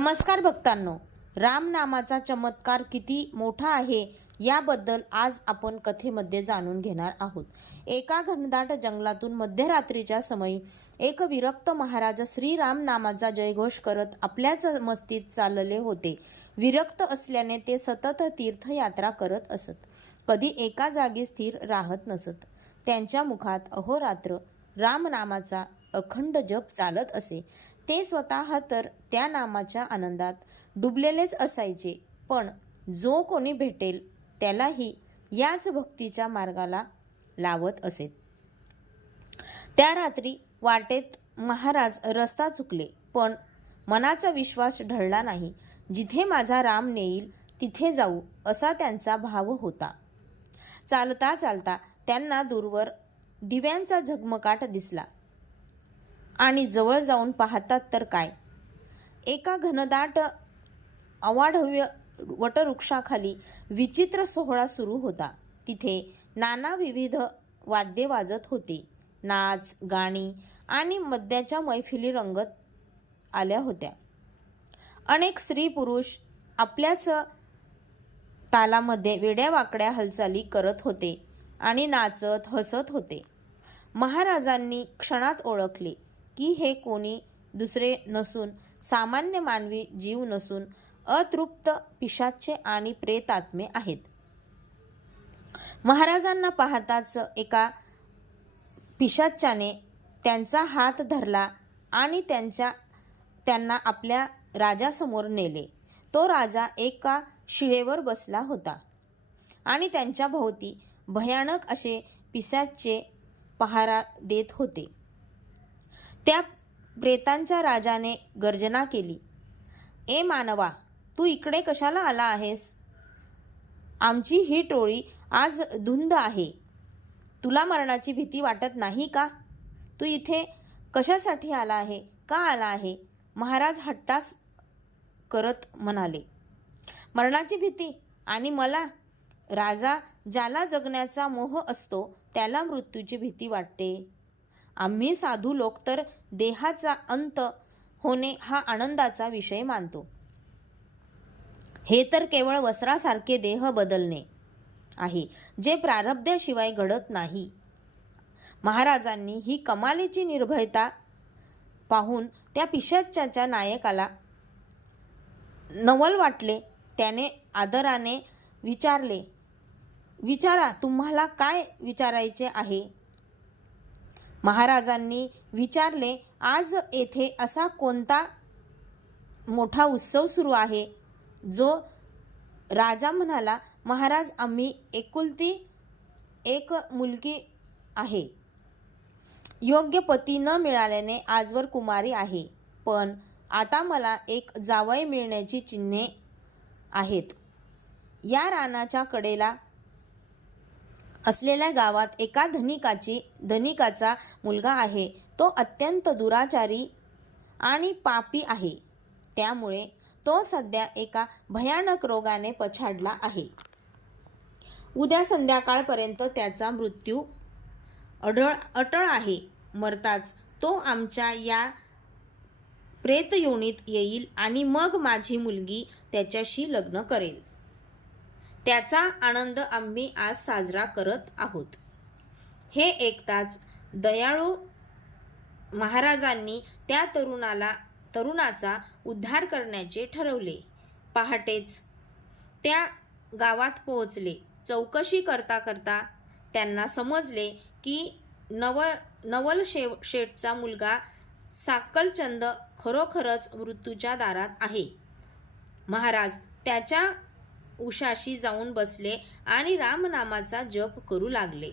नमस्कार भक्तांनो, राम नामाचा चमत्कार किती मोठा आहे याबद्दल आज आपण कथेमध्ये जाणून घेणार आहोत. एका घनदाट जंगलातून मध्यरात्रीच्या समयी एक विरक्त महाराज श्रीराम नामाचा जयघोष करत आपल्याच मस्तीत चालले होते. विरक्त असल्याने ते सतत तीर्थयात्रा करत असत. कधी एका जागी स्थिर राहत नसत. त्यांच्या मुखात अहोरात्र राम नामाचा अखंड जप चालत असे. ते स्वतः तर त्या नामाच्या आनंदात डुबलेलेच असायचे, पण जो कोणी भेटेल त्यालाही याच भक्तीच्या मार्गाला लावत असेत. त्या रात्री वाटेत महाराज रस्ता चुकले, पण मनाचा विश्वास ढळला नाही. जिथे माझा राम नेईल तिथे जाऊ असा त्यांचा भाव होता. चालता चालता त्यांना दूरवर दिव्यांचा झगमगाट दिसला आणि जवळ जाऊन पाहतात तर काय, एका घनदाट अवाढव्य वटवृक्षाखाली विचित्र सोहळा सुरू होता. तिथे नाना विविध वाद्ये वाजत होती. नाच, गाणी आणि मद्याच्या मैफिली रंगत आल्या होत्या. अनेक स्त्री पुरुष आपल्याच तालामध्ये वेड्यावाकड्या हालचाली करत होते आणि नाचत हसत होते. महाराजांनी क्षणात ओळखले की हे कोणी दुसरे नसून, सामान्य मानवी जीव नसून, अतृप्त पिशाच्चे आणि प्रेतात्मे आहेत. महाराजांना पाहताच एका पिशाच्याने त्यांचा हात धरला आणि त्यांना आपल्या राजासमोर नेले. तो राजा एका शिळेवर बसला होता आणि त्यांच्या भोवती भयानक असे पिशाच्चे पहारा देत होते. त्या प्रेतांच्या राजाने गर्जना केली, "ए मानवा, तू इकडे कशाला आला आहेस? आमची ही टोळी आज धुंद आहे. तुला मरणाची भीती वाटत नाही का? तू इथे कशासाठी आला आहे? का आला आहे?" महाराज हट्टास करत म्हणाले, "मरणाची भीती आणि मला? राजा, ज्याला जगण्याचा मोह असतो त्याला मृत्यूची भीती वाटते. आम्ही साधू लोक तर देहाचा अंत होणे हा आनंदाचा विषय मानतो. हे तर केवळ वस्त्रासारखे देह बदलणे आहे, जे प्रारब्धाशिवाय घडत नाही." महाराजांनी ही कमालीची निर्भयता पाहून त्या पिशाच्याच्या नायकाला नवल वाटले. त्याने आदराने विचारले, "विचारा, तुम्हाला काय विचारायचे आहे?" महाराजांनी विचारले, "आज येथे असा कोणता मोठा उत्सव सुरू आहे?" जो राजा म्हणाला, "महाराज, आम्ही एकुलती एक मुलगी आहे. योग्य पती न मिळाल्याने आजवर कुमारी आहे. पण आता मला एक जावई मिळण्याची चिन्हे आहेत. या रानाच्या कडेला असलेल्या गावात एका धनिकाचा मुलगा आहे. तो अत्यंत दुराचारी आणि पापी आहे. त्यामुळे तो सध्या एका भयानक रोगाने पछाडला आहे. उद्या संध्याकाळपर्यंत त्याचा मृत्यू अटळ आहे. मरताच तो आमच्या या प्रेतयोनीत येईल आणि मग माझी मुलगी त्याच्याशी लग्न करेल. त्याचा आनंद आम्ही आज साजरा करत आहोत." हे ऐकताच दयाळू महाराजांनी त्या तरुणाचा उद्धार करण्याचे ठरवले. पहाटेच त्या गावात पोहोचले. चौकशी करता करता त्यांना समजले की नवल शेठचा मुलगा साकलचंद खरोखरच मृत्यूच्या दारात आहे. महाराज त्याच्या उशाशी जाऊन बसले आणि रामनामाचा जप करू लागले.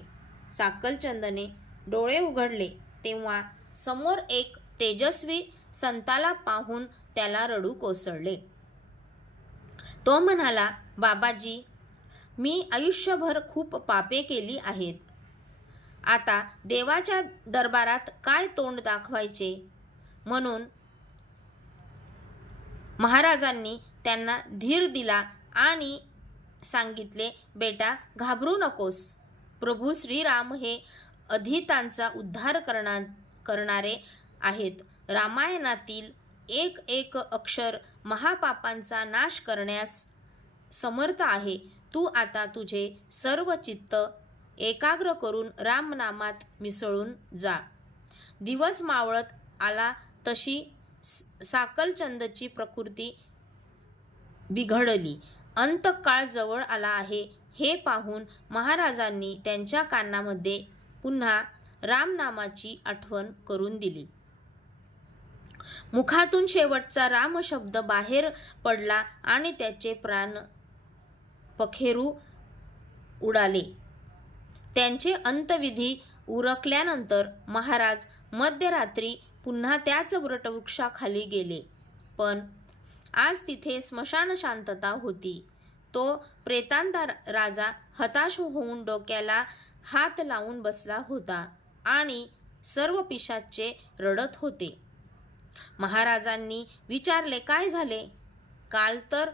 साकलचंदने डोळे उघडले तेव्हा समोर एक तेजस्वी संताला पाहून त्याला रडू कोसळले. तो म्हणाला, "बाबाजी, मी आयुष्यभर खूप पापे केली आहेत. आता देवाच्या दरबारात काय तोंड दाखवायचे?" म्हणून महाराजांनी त्यांना धीर दिला आणि सांगितले, "बेटा, घाबरू नकोस. प्रभू श्रीराम हे अधीतांचा उद्धार करणारे आहेत. रामायणातील एक एक अक्षर महापापांचा नाश करण्यास समर्थ आहे. तू आता तुझे सर्व चित्त एकाग्र करून रामनामात मिसळून जा. दिवस मावळत आला तशी साकलचंदची प्रकृती बिघडली. अंतकाळ जवळ आला आहे हे पाहून महाराजांनी त्यांच्या कानामध्ये पुन्हा रामनामाची आठवण करून दिली. मुखातून शेवटचा राम शब्द बाहेर पडला आणि त्याचे प्राण पखेरू उडाले. त्यांचे अंतविधी उरकल्यानंतर महाराज मध्यरात्री पुन्हा त्याच वटवृक्षाखाली गेले. पण आज तिथे स्मशान शांतता होती. तो प्रेतांता राजा हताश होऊन डोक्याला हात लावून बसला होता आणि सर्व पिशाच्चे रडत होते. महाराजांनी विचारले, काय झाले? काल तर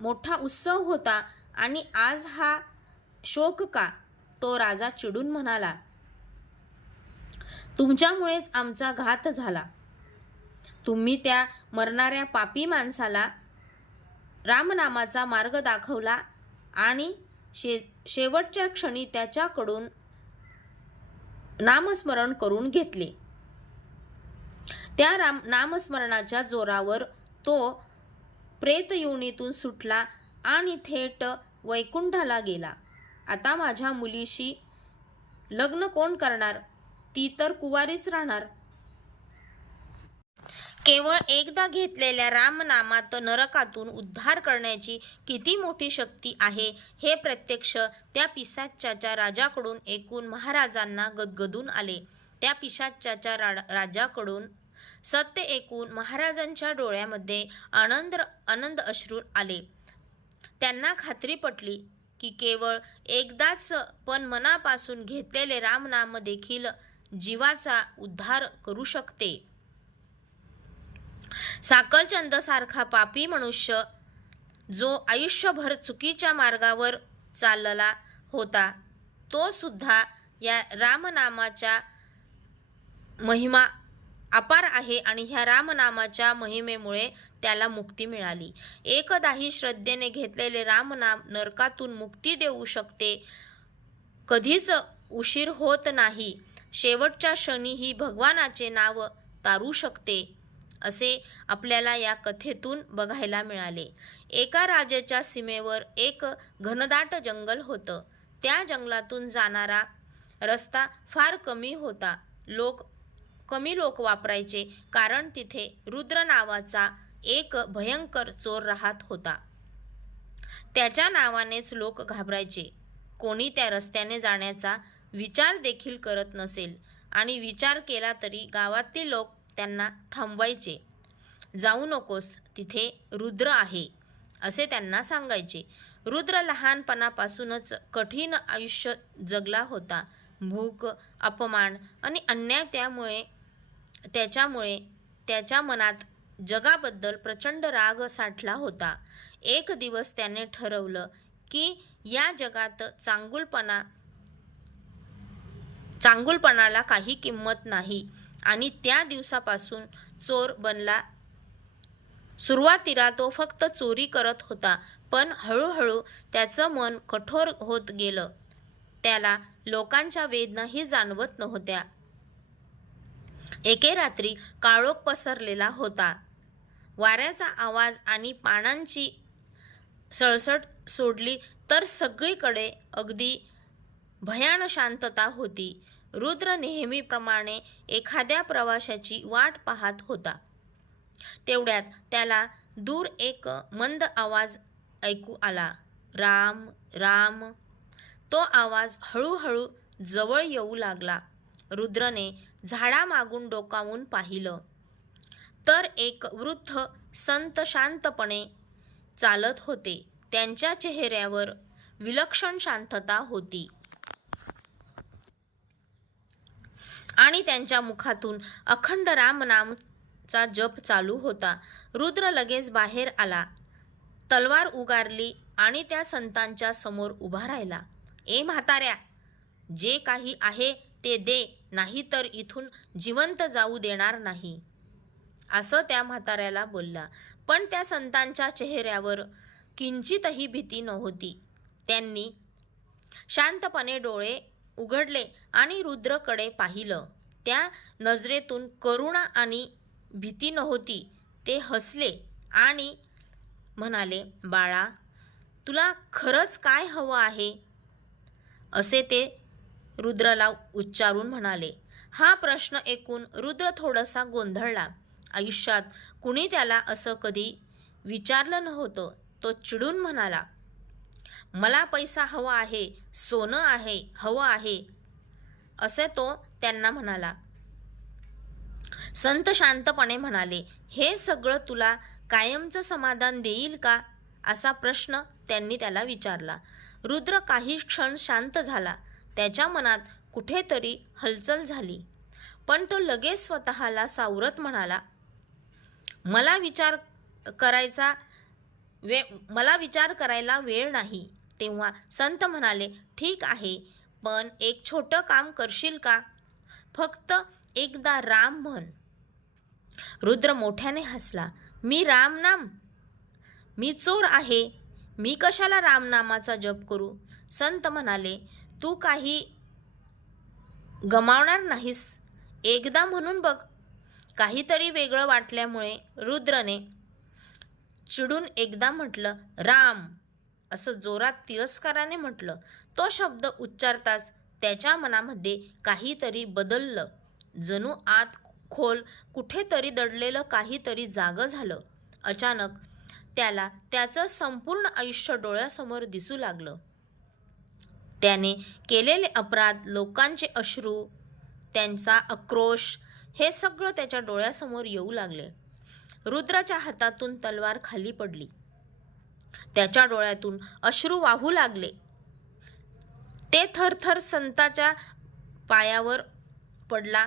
मोठा उत्सव होता आणि आज हा शोक का? तो राजा चिडून म्हणाला, तुमच्यामुळेच आमचा घात झाला. तुम्ही त्या मरणाऱ्या पापी माणसाला रामनामाचा मार्ग दाखवला आणि शेवटच्या क्षणी त्याच्याकडून नामस्मरण करून घेतले. त्या नामस्मरणाच्या जोरावर तो प्रेतयोनीतून सुटला आणि थेट वैकुंठाला गेला. आता माझ्या मुलीशी लग्न कोण करणार? ती तर कुवारीच राहणार. केवळ एकदा घेतलेल्या रामनामात नरकातून उद्धार करण्याची किती मोठी शक्ती आहे हे प्रत्यक्ष त्या पिशाच्चाच्या राजाकडून ऐकून महाराजांना गदगदून आले. त्या पिशाच्चाच्या राजाकडून सत्य ऐकून महाराजांच्या डोळ्यामध्ये आनंद अश्रू आले. त्यांना खात्री पटली की केवळ एकदाच पण मनापासून घेतलेले रामनाम देखील जीवाचा उद्धार करू शकते. साकलचंद सारखा पापी मनुष्य जो आयुष्यभर चुकीच्या मार्गावर चालला होता, तो सुद्धा या रामनामाच्या महिमा अपार आहे आणि ह्या रामनामाच्या महिमेमुळे त्याला मुक्ती मिळाली. एकदाही श्रद्धेने घेतलेले रामनाम नरकातून मुक्ती देऊ शकते. कधीच उशीर होत नाही. शेवटच्या क्षणीही भगवानाचे नाव तारू शकते असे आपल्याला या कथेतून बघायला मिळाले. एका राजाच्या सीमेवर एक घनदाट जंगल होतं. त्या जंगलातून जाणारा रस्ता फार कमी होता. कमी लोक वापरायचे, कारण तिथे रुद्र नावाचा एक भयंकर चोर राहत होता. त्याच्या नावानेच लोक घाबरायचे. कोणी त्या रस्त्याने जाण्याचा विचार देखील करत नसेल आणि विचार केला तरी गावातील लोक त्यांना थांबवायचे. जाऊ नकोस, तिथे रुद्र आहे असे त्यांना सांगायचे. रुद्र लहानपणापासूनच कठीण आयुष्य जगला होता. भूक, अपमान आणि अन्याय त्याच्यामुळे त्याच्या मनात जगाबद्दल प्रचंड राग साठला होता. एक दिवस त्याने ठरवलं की या जगात चांगुलपणाला काही किंमत नाही आणि त्या दिवसापासून चोर बनला. सुरुवातीला तो फक्त चोरी करत होता, पण हळूहळू त्याचं मन कठोर होत गेलं. त्याला लोकांच्या वेदनाही जाणवत नव्हत्या. एके रात्री काळोख पसरलेला होता. वाऱ्याचा आवाज आणि पानांची सळसळ सोडली तर सगळीकडे अगदी भयान शांतता होती. रुद्र नेहमीप्रमाणे एखाद्या प्रवाशाची वाट पाहत होता. तेवढ्यात त्याला दूर एक मंद आवाज ऐकू आला, राम राम. तो आवाज हळूहळू जवळ येऊ लागला. रुद्रने झाडामागून डोकावून पाहिलं तर एक वृद्ध संत शांतपणे चालत होते. त्यांच्या चेहऱ्यावर विलक्षण शांतता होती आणि त्यांच्या मुखातून अखंड रामनामचा जप चालू होता. रुद्र लगेच बाहेर आला, तलवार उगारली आणि त्या संतांच्या समोर उभा राहिला. ए म्हाताऱ्या, जे काही आहे ते दे, नाही तर इथून जिवंत जाऊ देणार नाही, असं त्या म्हाताऱ्याला बोलला. पण त्या संतांच्या चेहऱ्यावर किंचितही भीती नव्हती. त्यांनी शांतपणे डोळे उघडले आणि रुद्रकडे पाहिलं. त्या नजरेतून करुणा आणि भीती नव्हती. ते हसले आणि म्हणाले, बाळा, तुला खरंच काय हवं आहे? असे ते रुद्राला उच्चारून म्हणाले. हा प्रश्न ऐकून रुद्र थोडासा गोंधळला. आयुष्यात कुणी त्याला असं कधी विचारलं नव्हतं. तो चिडून म्हणाला, मला पैसा हवा आहे, सोनं आहे हवं आहे, असे तो त्यांना म्हणाला. संत शांतपणे म्हणाले, हे सगळं तुला कायमचं समाधान देईल का? असा प्रश्न त्यांनी त्याला विचारला. रुद्र काही क्षण शांत झाला. त्याच्या मनात कुठेतरी हलचल झाली, पण तो लगेच स्वतःला सावरत म्हणाला, मला विचार करायला वेळ नाही. तेव्हा संत म्हणाले, ठीक आहे, पण एक छोटं काम करशील का? फक्त एकदा राम म्हण. रुद्र मोठ्याने हसला. मी रामनाम? मी चोर आहे, मी कशाला रामनामाचा जप करू? संत म्हणाले, तू काही गमावणार नाहीस, एकदा म्हणून बघ. काहीतरी वेगळं वाटल्यामुळे रुद्रने चिडून एकदा म्हटलं, राम, असं जोरात तिरस्काराने म्हटलं. तो शब्द उच्चारताच त्याच्या मनामध्ये काहीतरी बदललं. जणू आत खोल कुठेतरी दडलेलं काहीतरी जागं झालं. अचानक त्याला त्याचं संपूर्ण आयुष्य डोळ्यासमोर दिसू लागलं. त्याने केलेले अपराध, लोकांचे अश्रू, त्यांचा आक्रोश, हे सगळं त्याच्या डोळ्यासमोर येऊ लागले. रुद्राच्या हातातून तलवार खाली पडली. त्याच्या डोळ्यातून अश्रू वाहू लागले. ते थरथर संताच्या पायावर पडला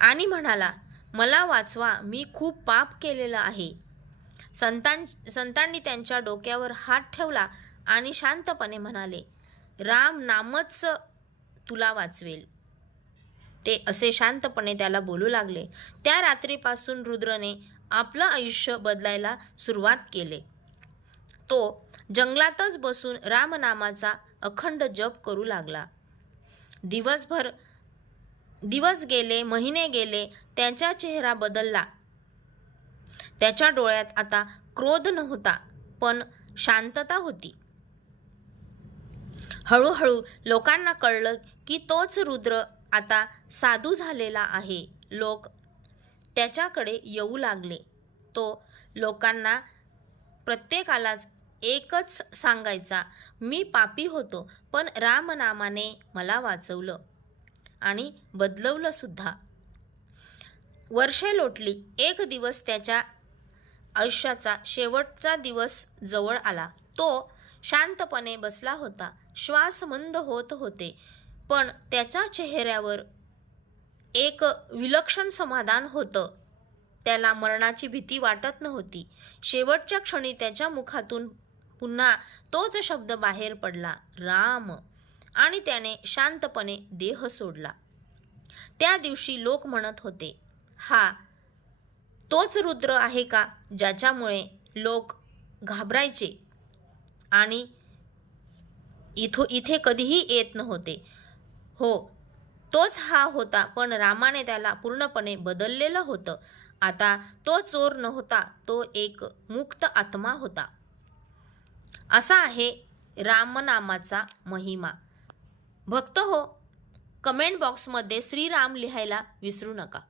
आणि म्हणाला, मला वाचवा, मी खूप पाप केलेलं आहे. संतांनी त्यांच्या डोक्यावर हात ठेवला आणि शांतपणे म्हणाले, राम नामच तुला वाचवेल. ते असे शांतपणे त्याला बोलू लागले. त्या रात्रीपासून रुद्रने आपलं आयुष्य बदलायला सुरुवात केले. तो जंगलातच बसून रामनामाचा अखंड जप करू लागला. दिवस गेले, महिने गेले, त्याचा चेहरा बदलला. त्याच्या डोळ्यात आता क्रोध नव्हता, पण शांतता होती. हळूहळू लोकांना कळलं की तोच रुद्र आता साधू झालेला आहे. लोक त्याच्याकडे येऊ लागले. तो लोकांना प्रत्येकालाच एकच सांगायचा, मी पापी होतो, पण रामनामाने मला वाचवलं आणि बदलवलं सुद्धा. वर्षे लोटली. एक दिवस त्याच्या आयुष्याचा शेवटचा दिवस जवळ आला. तो शांतपणे बसला होता. श्वास मंद होत होते, पण त्याच्या चेहऱ्यावर एक विलक्षण समाधान होतं. त्याला मरणाची भीती वाटत नव्हती. शेवटच्या क्षणी त्याच्या मुखातून पुन्हा तोच शब्द बाहेर पडला, राम, आणि त्याने शांतपणे देह सोडला. त्या दिवशी लोक म्हणत होते, हा तोच रुद्र आहे का ज्याच्यामुळे लोक घाबरायचे आणि इथे कधीही येत नव्हते? हो, तोच हा होता, पण रामाने त्याला पूर्णपणे बदललेलं होतं. आता तो चोर नव्हता, तो एक मुक्त आत्मा होता. असा आहे रामनामाचा महिमा. भक्त हो, कमेंट बॉक्समध्ये श्रीराम लिहायला विसरू नका.